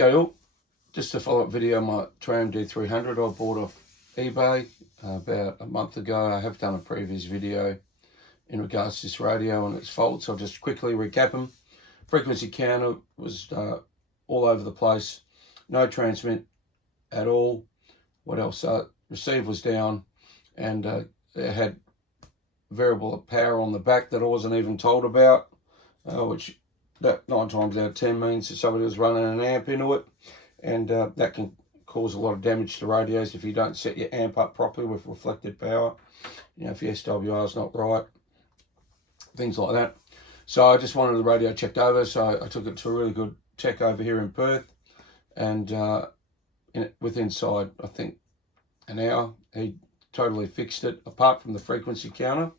Go, just a follow-up video on my Tram D300 I bought off eBay about a month ago. I have done a previous video in regards to this radio and its faults. I'll just quickly recap them. Frequency counter was all over the place. No transmit at all. What else? Receive was down, and it had variable power on the back that I wasn't even told about, which that 9 times out of 10 means that somebody was running an amp into it, and that can cause a lot of damage to radios if you don't set your amp up properly with reflected power. You know, if your SWR is not right, things like that. So I just wanted the radio checked over, so I took it to a really good tech over here in Perth, and inside I think an hour he totally fixed it apart from the frequency counter,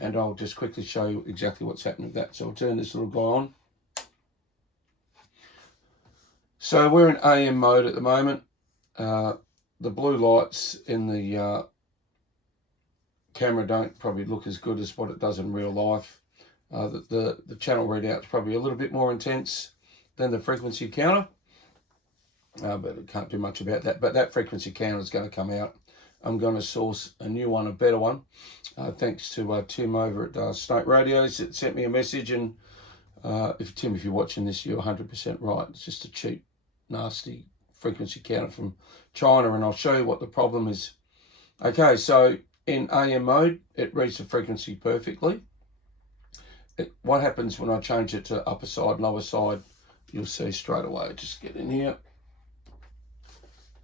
and I'll just quickly show you exactly what's happening with that. So I'll turn this little guy on. So we're in AM mode at the moment. The blue lights in the camera don't probably look as good as what it does in real life. The channel readout is probably a little bit more intense than the frequency counter, but I can't do much about that. But that frequency counter is going to come out. I'm going to source a new one, a better one, thanks to Tim over at Snake Radios that sent me a message. And Tim, if you're watching this, you're 100% right. It's just a cheap, nasty frequency counter from China, and I'll show you what the problem is. Okay, so in AM mode, it reads the frequency perfectly. What happens when I change it to upper side, lower side, you'll see straight away. Just get in here.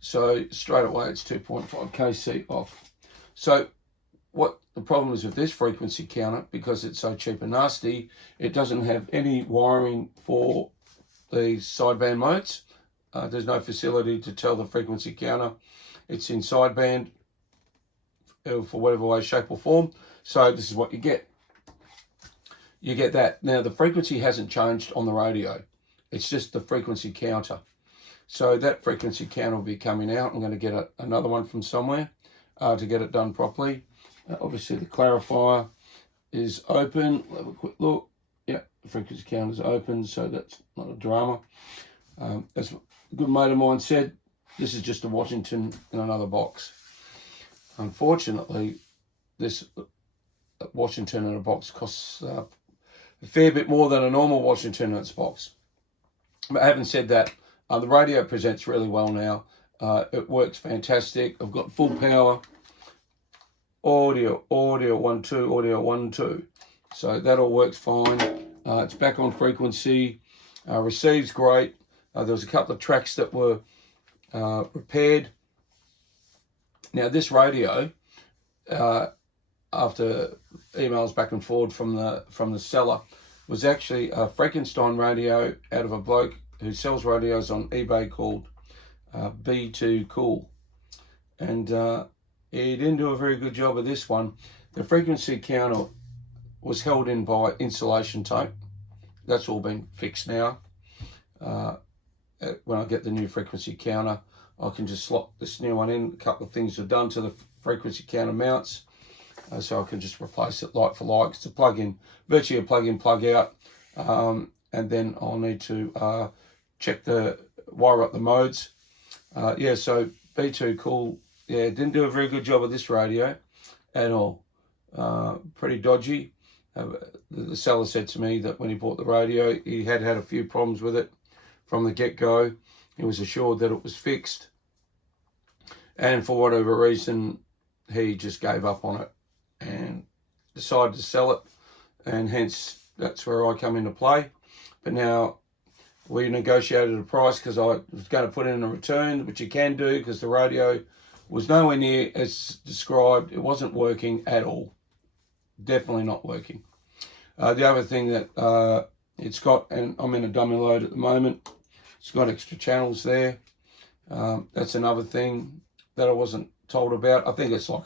So straight away it's 2.5 kc off. So what the problem is with this frequency counter, because it's so cheap and nasty, it doesn't have any wiring for the sideband modes. There's no facility to tell the frequency counter it's in sideband for whatever way, shape or form. So this is what you get. You get that. Now the frequency hasn't changed on the radio. It's just the frequency counter. So that frequency counter will be coming out. I'm going to get another one from somewhere to get it done properly. Obviously the clarifier is open. We'll have a quick look. Yeah, the frequency counter is open, so that's not a drama. As a good mate of mine said, this is just a Washington in another box. Unfortunately, this Washington in a box costs a fair bit more than a normal Washington in its box. But having said that, the radio presents really well now. It works fantastic. I've got full power, audio 1 2, audio 1 2. So that all works fine. It's back on frequency. Receives great. There was a couple of tracks that were repaired. Now this radio, after emails back and forward from the seller, was actually a Frankenstein radio out of a bloke who sells radios on eBay called B2 Cool, and he didn't do a very good job of this one. The frequency counter was held in by insulation tape. That's all been fixed now. When I get the new frequency counter, I can just slot this new one in. A couple of things are done to the frequency counter mounts, so I can just replace it like for like. It's a plug-in, virtually a plug-in, plug-out, and then I'll need to check wire up the modes. Yeah, so B2 Cool, yeah, didn't do a very good job of this radio at all. Pretty dodgy. The seller said to me that when he bought the radio, he had a few problems with it from the get-go. He was assured that it was fixed, and for whatever reason, he just gave up on it and decided to sell it, and hence that's where I come into play. But now we negotiated a price because I was going to put in a return, which you can do because the radio was nowhere near as described. It wasn't working at all. Definitely not working. The other thing that it's got, and I'm in a dummy load at the moment, it's got extra channels there. That's another thing that I wasn't told about. I think it's like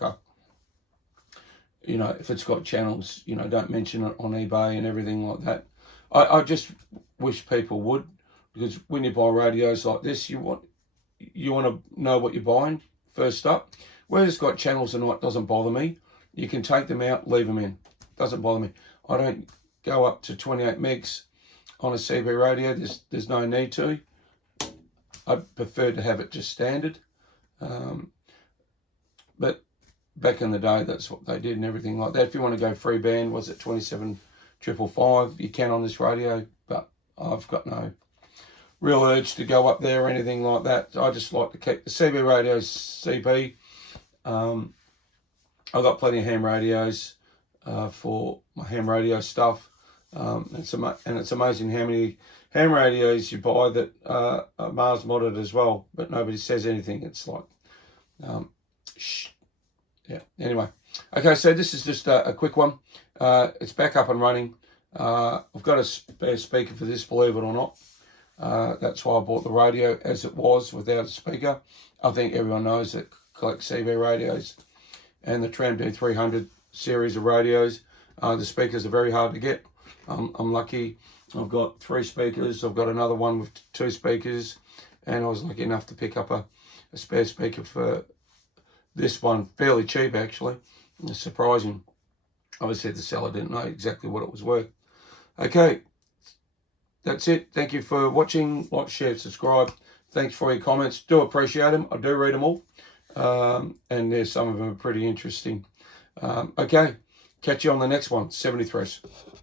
if it's got channels, don't mention it on eBay and everything like that. I just wish people would, because when you buy radios like this, you want to know what you're buying first up. Where it's got channels and it doesn't bother me. You can take them out, leave them in. Doesn't bother me. I don't go up to 28 megs on a CB radio. There's no need to. I'd prefer to have it just standard. But back in the day, that's what they did and everything like that. If you want to go free band, was it 27,555? You can on this radio, but I've got no real urge to go up there or anything like that. I just like to keep the CB radios CB. I've got plenty of ham radios for my ham radio stuff. And it's amazing how many ham radios you buy that are Mars modded as well, but nobody says anything. It's like, yeah. Anyway, okay, so this is just a quick one. It's back up and running. I've got a spare speaker for this, believe it or not. That's why I bought the radio as it was without a speaker. I think everyone knows that collects CB radios and the Tram D300 series of radios. The speakers are very hard to get. I'm lucky. I've got 3 speakers. I've got another one with 2 speakers, and I was lucky enough to pick up a spare speaker for this one, fairly cheap actually. It's surprising. Obviously the seller didn't know exactly what it was worth. Okay, that's it. Thank you for watching. Like, share, subscribe. Thanks for your comments. Do appreciate them. I do read them all. And there's some of them are pretty interesting. Okay, catch you on the next one. 73s.